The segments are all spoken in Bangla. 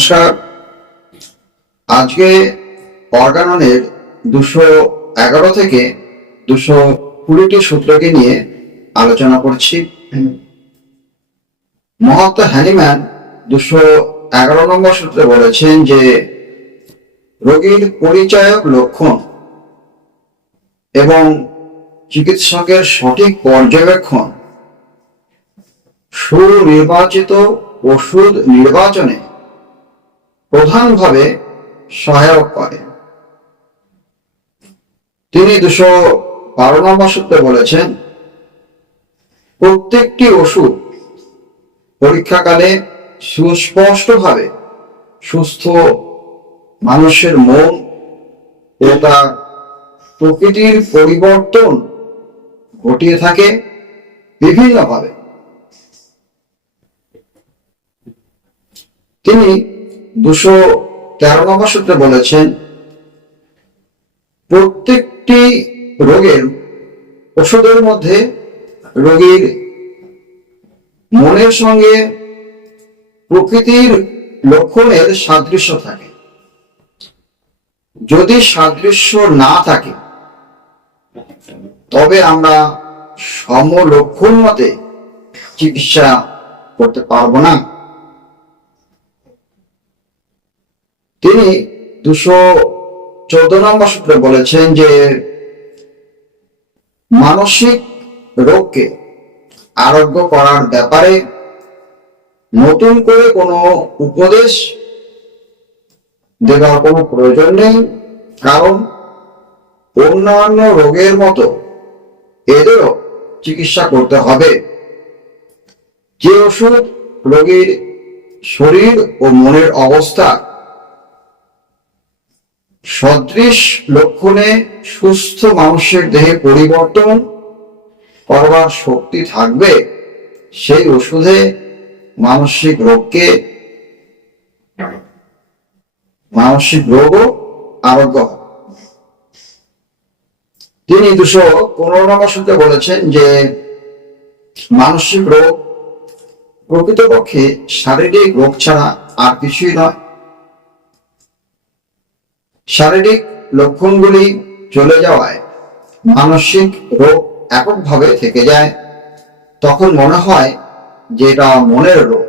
নমস্কার। আজকে অর্গাননের 211 থেকে 220টি সূত্রকে নিয়ে আলোচনা করছি। মহাত্মা হ্যানিম্যান 211 নম্বর সূত্রে বলেছেন যে রোগীর পরিচায়ক লক্ষণ এবং চিকিৎসকের সঠিক পর্যবেক্ষণ সুনির্বাচিত ওষুধ নির্বাচনে প্রধানভাবে সহায়ক করে। তিনি 212 নম্বর সূত্রে বলেছেন, প্রত্যেকটি ওষুধ পরীক্ষাকালে সুস্পষ্টভাবে সুস্থ মানুষের মন ও তার প্রকৃতির পরিবর্তন ঘটিয়ে থাকে বিভিন্নভাবে। তিনি 213 নম্বর সূত্রে বলেছেন, প্রত্যেকটি রোগের ওষুধের মধ্যে রোগীর মনের সঙ্গে প্রকৃতির লক্ষণের সাদৃশ্য থাকে। যদি সাদৃশ্য না থাকে তবে আমরা সমলক্ষণ মতে চিকিৎসা করতে পারবো না। তিনি 214 নম্বর সূত্রে বলেছেন যে মানসিক রোগকে আরোগ্য করার ব্যাপারে নতুন করে কোনো উপদেশ দেওয়ার কোনো প্রয়োজন নেই, কারণ অন্যান্য রোগের মতো এদেরও চিকিৎসা করতে হবে। যে ওষুধ রোগীর শরীর ও মনের অবস্থা সদৃশ লক্ষণে সুস্থ মানুষের দেহে পরিবর্তন করবার শক্তি থাকবে, সেই ওষুধে মানসিক রোগও আরোগ্য হয়। তিনি 215 নম্বর সূত্রে বলেছেন যে মানসিক রোগ প্রকৃতপক্ষে শারীরিক রোগ ছাড়া আর কিছুই নয়। শারীরিক লক্ষণগুলি চলে যাওয়ায় মানসিক রোগ এককভাবে থেকে যায়, তখন মনে হয় যে এটা মনের রোগ।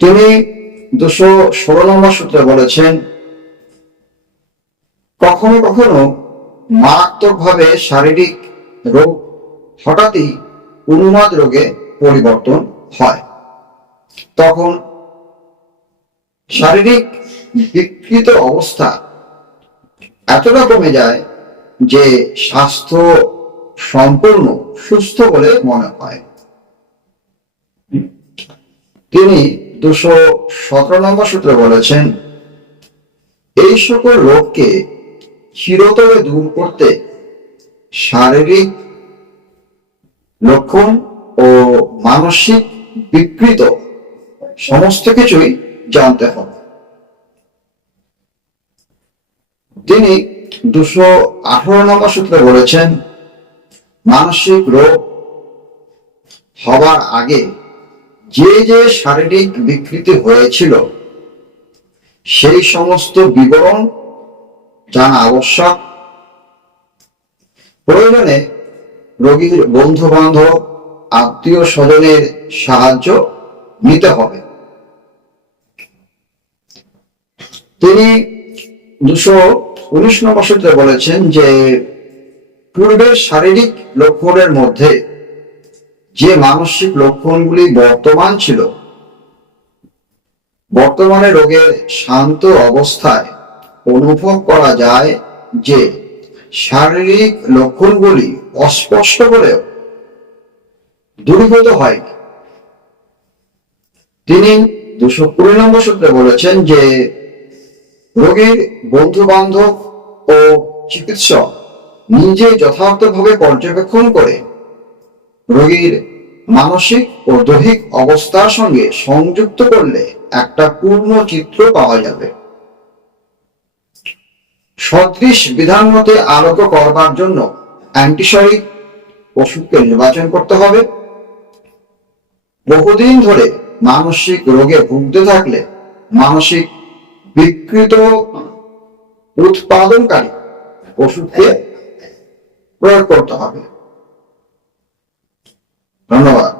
তিনি 216 নম্বর সূত্রে বলেছেন, কখনো কখনো মারাত্মকভাবে শারীরিক রোগ হঠাৎই উন্মাদ রোগে পরিবর্তন হয়। তখন শারীরিক বিকৃত অবস্থা এতটা কমে যায় যে স্বাস্থ্য সম্পূর্ণ সুস্থ বলে মনে হয়। তিনি 217 নম্বর সূত্রে বলেছেন, এই সকল রোগকে চিরতরে দূর করতে শারীরিক লক্ষণ ও মানসিক বিকৃত সমস্ত কিছুই জানতে হবে। তিনি 218 নম্বর সূত্রে বলেছেন, মানসিক রোগ হবার আগে যে যে শারীরিক বিকৃতি হয়েছিল সেই সমস্ত বিবরণ জানা আবশ্যক। প্রয়োজনে রোগীর বন্ধু বান্ধব আত্মীয় স্বজনের সাহায্য নিতে হবে। তিনি 219 নম্বর সূত্রে বলেছেন যে পূর্বের শারীরিক লক্ষণের মধ্যে যে মানসিক লক্ষণগুলি বর্তমান ছিল, বর্তমানে রোগের শান্ত অবস্থায় অনুভব করা যায় যে শারীরিক লক্ষণগুলি অস্পষ্ট হলেও দূরীভূত হয়নি। তিনি 220 নম্বর সূত্রে বলেছেন যে রোগীর বন্ধু বান্ধব ও চিকিৎসক নিজে যথার্থভাবে পর্যবেক্ষণ করে রোগীর মানসিক ও দৈহিক অবস্থার সঙ্গে সংযুক্ত করলে একটা পূর্ণ চিত্র পাওয়া যাবে। সদৃশ বিধান মতে আরোগ্য করবার জন্য অ্যান্টিসরিক ওষুধকে নির্বাচন করতে হবে। বহুদিন ধরে মানসিক রোগে ভুগতে থাকলে মানসিক বিকৃত উৎপাদনকারী ওষুধকে প্রয়োগ করতে হবে। ধন্যবাদ।